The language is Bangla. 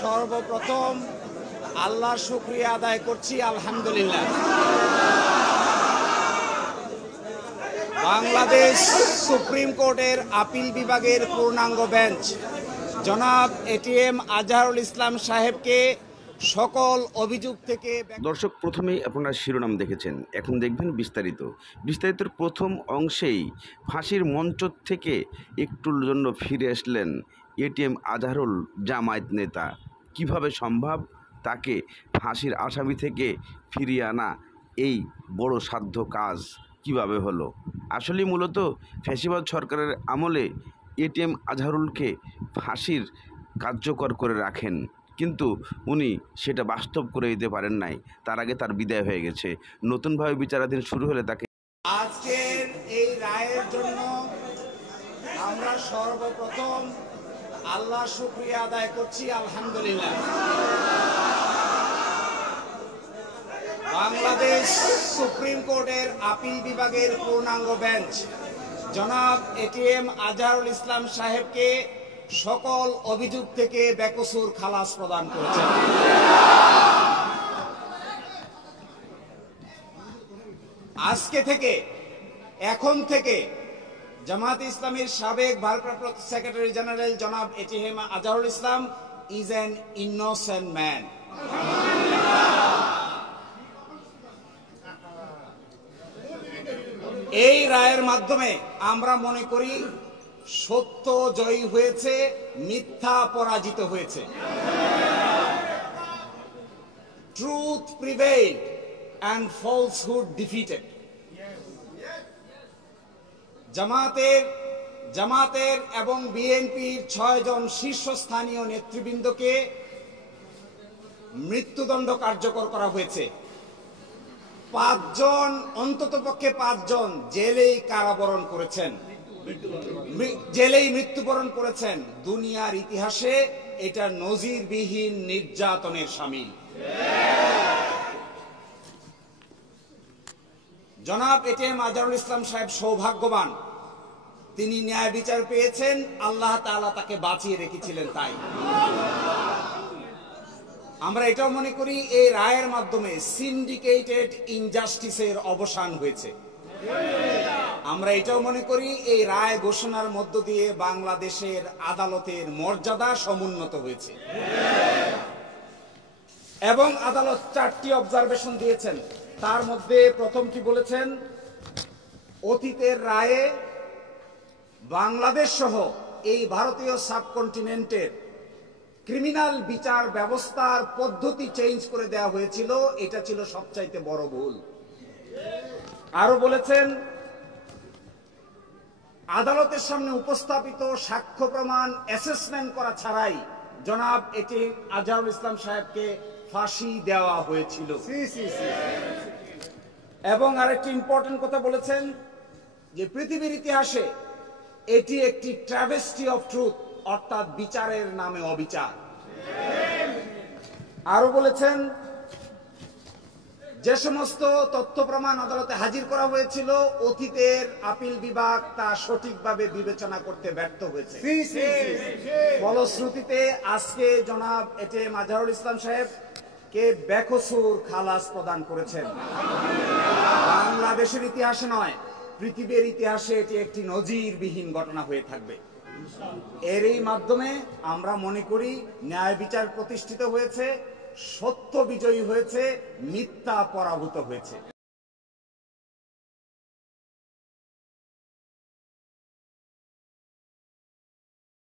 সর্বপ্রথম আল্লাহর শুকরিয়া আদায় করছি, আলহামদুলিল্লাহ। বাংলাদেশ সুপ্রিম কোর্টের আপিল বিভাগের পূর্ণাঙ্গ বেঞ্চ জনাব এটিএম আজহারুল ইসলাম সাহেবকে সকল অভিযোগ থেকে। দর্শক, প্রথমেই আপনারা শিরোনাম দেখেছেন, এখন দেখবেন বিস্তারিতর প্রথম অংশেই ফাঁসির মঞ্চ থেকে একটুর জন্য ফিরে আসলেন এটিএম আজহারুল জামায়াত নেতা। কিভাবে সম্ভব তাকে ফাঁসির আসামি থেকে ফিরিয়ে আনা? এই বড় সাধ্য কাজ কিভাবে হলো? আসলে মূলত ফ্যাসিবাদ সরকারের আমলে এটিএম আজহারুলকে ফাঁসির কার্যকর করে রাখেন, কিন্তু উনি সেটা বাস্তব করে দিতে পারেন নাই। তার আগে তার বিদায় হয়ে গেছে। নতুনভাবে বিচারাধীন শুরু হলে তাকে আজকের এই রায়ের জন্য আমরা সর্বপ্রথম আল্লাহর শুকরিয়া আদায় করছি, আলহামদুলিল্লাহ। বাংলাদেশ সুপ্রিম কোর্টের আপিল বিভাগের পূর্ণাঙ্গ বেঞ্চ জনাব এটিএম আজহারুল ইসলাম সাহেবকে সকল অভিযোগ থেকে বেকসুর খালাস প্রদান করেছেন। আজকে থেকে, এখন থেকে জামায়াতে ইসলামীর সাবেক ভারপ্রাপ্ত সেক্রেটারি জেনারেল জনাব ATM Azharul Islam is an innocent man. এই রায়ের মাধ্যমে আমরা মনে করি সত্য জয়ী হয়েছে, মিথ্যা পরাজিত হয়েছে। Truth prevailed and falsehood defeated. জামাতের এবং বিএনপির 6 জন শীর্ষস্থানীয় নেতৃবৃন্দকে মৃত্যুদণ্ড কার্যকর করা হয়েছে। 5 জন, অন্ততপক্ষে 5 জন জেলেই কারাবরণ করেছেন, জেলেই মৃত্যুবরণ করেছেন। দুনিয়ার ইতিহাসে এটা নজিরবিহীন নির্যাতনের শামিল। জনাব এটিএম আজহারুল ইসলাম সাহেব সৌভাগ্যবান, তিনি ন্যায় বিচার পেয়েছেন, আল্লাহ তাআলা তাকে বাঁচিয়ে রেখেছিলেন। তাই আমরা এটাও মনে করি এই রায়ের মাধ্যমে সিন্ডিকেটেড ইনজাস্টিসের অবসান হয়েছে। আমরা এটাও মনে করি এই রায় ঘোষণার মধ্য দিয়ে বাংলাদেশের আদালতের মর্যাদা সমুন্নত হয়েছে। এবং আদালত 4টি অবজারভেশন দিয়েছেন। তার মধ্যে প্রথমটি বলেছেন, অতীতের রায়ে বাংলাদেশ সহ এই ভারতীয় সাবকন্টিনেন্টের ক্রিমিনাল বিচার ব্যবস্থার পদ্ধতি চেঞ্জ করে দেওয়া হয়েছিল, এটা ছিল সবচাইতে বড় ভুল। আরো বলেছেন, আদালতের সামনে উপস্থাপিত সাক্ষ্য প্রমাণ অ্যাসেসমেন্ট করা ছাড়াই জনাব এটিএম আজহারুল ইসলাম সাহেবকে ফাঁসি দেওয়া হয়েছিল। এবং আরেকটি ইম্পর্টেন্ট কথা বলেছেন যে পৃথিবীর ইতিহাসে এটি একটি ট্র্যাভেস্টি অফ ট্রুথ, অর্থাৎ বিচারের নামে অবিচার। আরো বলেছেন, যে সমস্ত তথ্য প্রমাণ আদালতে হাজির করা হয়েছিল অতীতের আপিল বিভাগ তা সঠিকভাবে বিবেচনা করতে ব্যর্থ হয়েছে। ফলশ্রুতিতে আজকে জনাব এটিএম আজহারুল ইসলাম সাহেবকে বেকসুর খালাস প্রদান করেছেন। বাংলাদেশের ইতিহাসে নয়, পৃথিবীর ইতিহাসে এটি একটি নজিরবিহীন ঘটনা হয়ে থাকবে। এরই মাধ্যমে আমরা মনে করি ন্যায় বিচার প্রতিষ্ঠিত হয়েছে, সত্য বিজয়ী হয়েছে, মিথ্যা পরাভূত হয়েছে।